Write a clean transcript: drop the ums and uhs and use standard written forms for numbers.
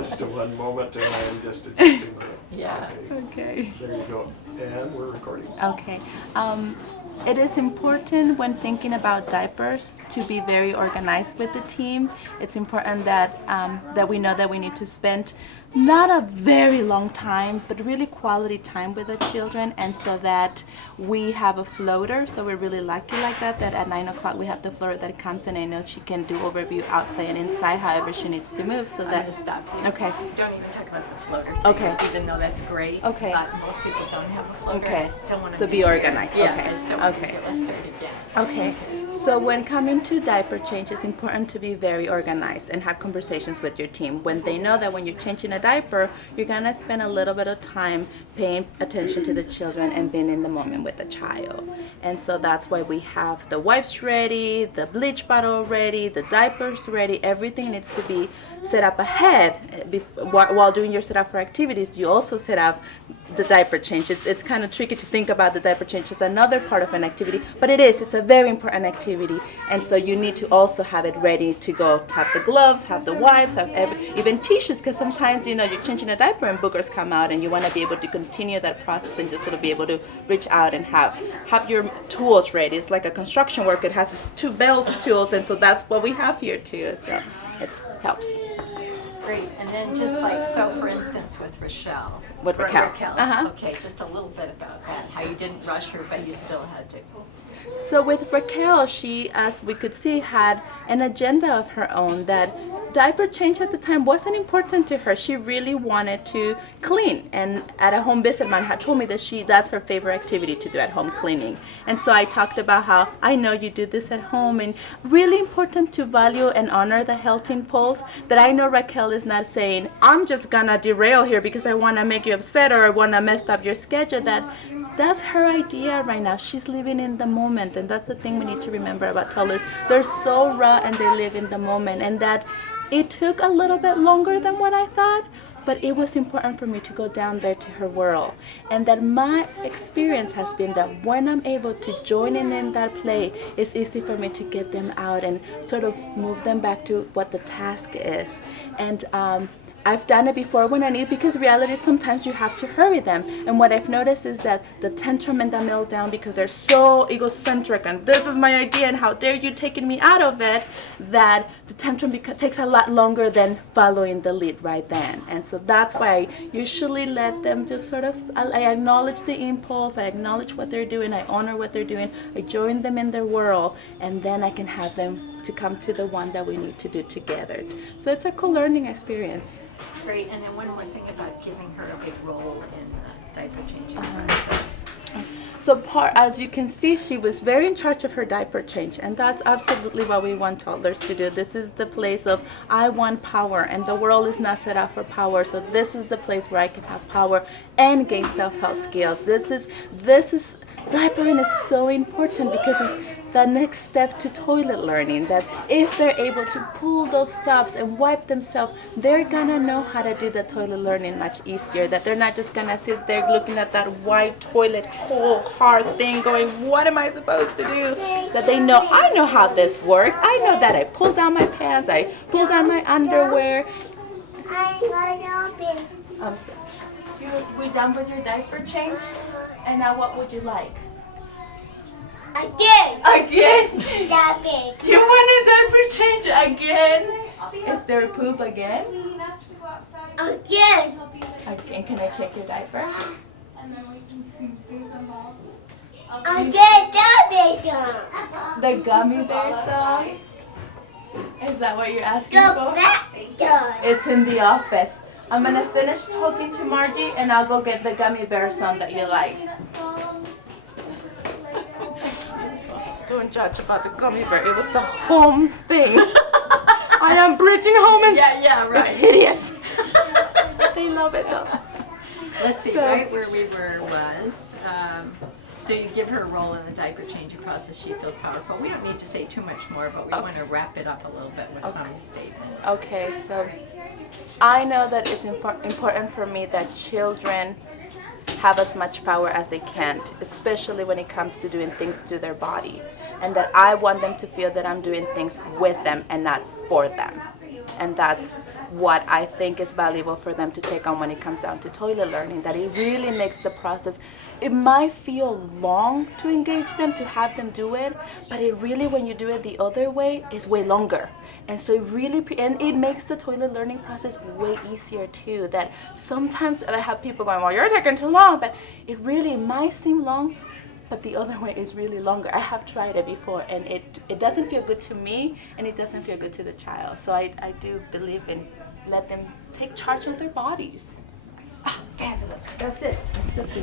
Just a one moment, and I am just adjusting the. Yeah. Okay. There you go. And we're recording. Okay. It is important when thinking about diapers to be very organized with the team. It's important that we know that we need to spend not a very long time, but really quality time with the children, and so that we have a floater. So we're really lucky like that at 9 o'clock we have the floater that comes in and knows she can do overview outside and inside however she needs to move. So that. Just stop, please. Okay. Don't even talk about the floater thing, Okay. even though that's great. Okay. But most people don't have a floater. Okay. I still want to So be organized. Yeah, Okay. I still want Okay. to get started again. Okay, so when coming to diaper change, it's important to be very organized and have conversations with your team. When they know that when you're changing a diaper, you're gonna spend a little bit of time paying attention to the children and being in the moment with the child. And so that's why we have the wipes ready, the bleach bottle ready, the diapers ready. Everything needs to be set up ahead. While doing your setup for activities, you also set up the diaper change. It's kind of tricky to think about the diaper change as another part of an activity, but it's a very important activity, and so you need to also have it ready to go. Have the gloves, have the wipes, have even tissues, because sometimes you're changing a diaper and boogers come out, and you want to be able to continue that process and just sort of be able to reach out and have your tools ready. It's like a construction worker. It has its two bells tools, and so that's what we have here too. So it helps. Great. And then just like, so for instance, with Rochelle. With Raquel. Uh-huh. Okay, just a little bit about that. How you didn't rush her, but you still had to. So with Raquel, she, as we could see, had an agenda of her own, that diaper change at the time wasn't important to her. She really wanted to clean, and at a home visit, man had told me that that's her favorite activity to do at home, cleaning. And so I talked about how I know you do this at home, and really important to value and honor the health impulse. That I know Raquel is not saying, I'm just gonna derail here because I want to make you upset or I want to mess up your schedule. That's her idea right now. She's living in the moment, and that's the thing we need to remember about toddlers. They're so raw and they live in the moment, and that it took a little bit longer than what I thought, but it was important for me to go down there to her world. And that my experience has been that when I'm able to join in that play, it's easy for me to get them out and sort of move them back to what the task is. And I've done it before when I need, because reality is sometimes you have to hurry them. And what I've noticed is that the tantrum and the meltdown, because they're so egocentric and this is my idea and how dare you taking me out of it, that the tantrum takes a lot longer than following the lead right then. And so that's why I usually let them just sort of, I acknowledge the impulse, I acknowledge what they're doing, I honor what they're doing, I join them in their world, and then I can have them to come to the one that we need to do together. So it's a co-learning experience. Great. And then one more thing about giving her a big role in the diaper changing process. So as you can see, she was very in charge of her diaper change, and that's absolutely what we want toddlers to do. This is the place of I want power, and the world is not set up for power. So this is the place where I can have power and gain self-help skills. This is diapering is so important because it's the next step to toilet learning, that if they're able to pull those stops and wipe themselves, they're gonna know how to do the toilet learning much easier, that they're not just gonna sit there looking at that white toilet cold hard thing going, what am I supposed to do? That they know, I know how this works. I know that I pull down my pants, I pull down my underwear. We done with your diaper change? And now what would you like? Again! Again? You want a diaper change again? Is there poop again? Again! Again, can I check your diaper? Again, gummy bear. The gummy bear song? Is that what you're asking The for? black dog. It's in the office. I'm gonna finish talking to Margie and I'll go get the gummy bear song that you like. Don't judge about the gummy bear. It was the home thing. I am bridging home and Yeah, right. it's hideous. They love it though. Let's see, So- right where we were was, so you give her a role in the diaper changing process, she feels powerful. We don't need to say too much more, but we want to wrap it up a little bit with some statements. Okay, so I know that it's important for me that children have as much power as they can, especially when it comes to doing things to their body, and that I want them to feel that I'm doing things with them and not for them. And that's what I think is valuable for them to take on when it comes down to toilet learning, that it really makes the process, it might feel long to engage them, to have them do it, but it really, when you do it the other way, is way longer. And so it really, and it makes the toilet learning process way easier too, that sometimes I have people going, well, you're taking too long, but it really might seem long, but the other way is really longer. I have tried it before, and it doesn't feel good to me, and it doesn't feel good to the child. So I do believe in let them take charge of their bodies. Ah, fabulous. That's it. It's just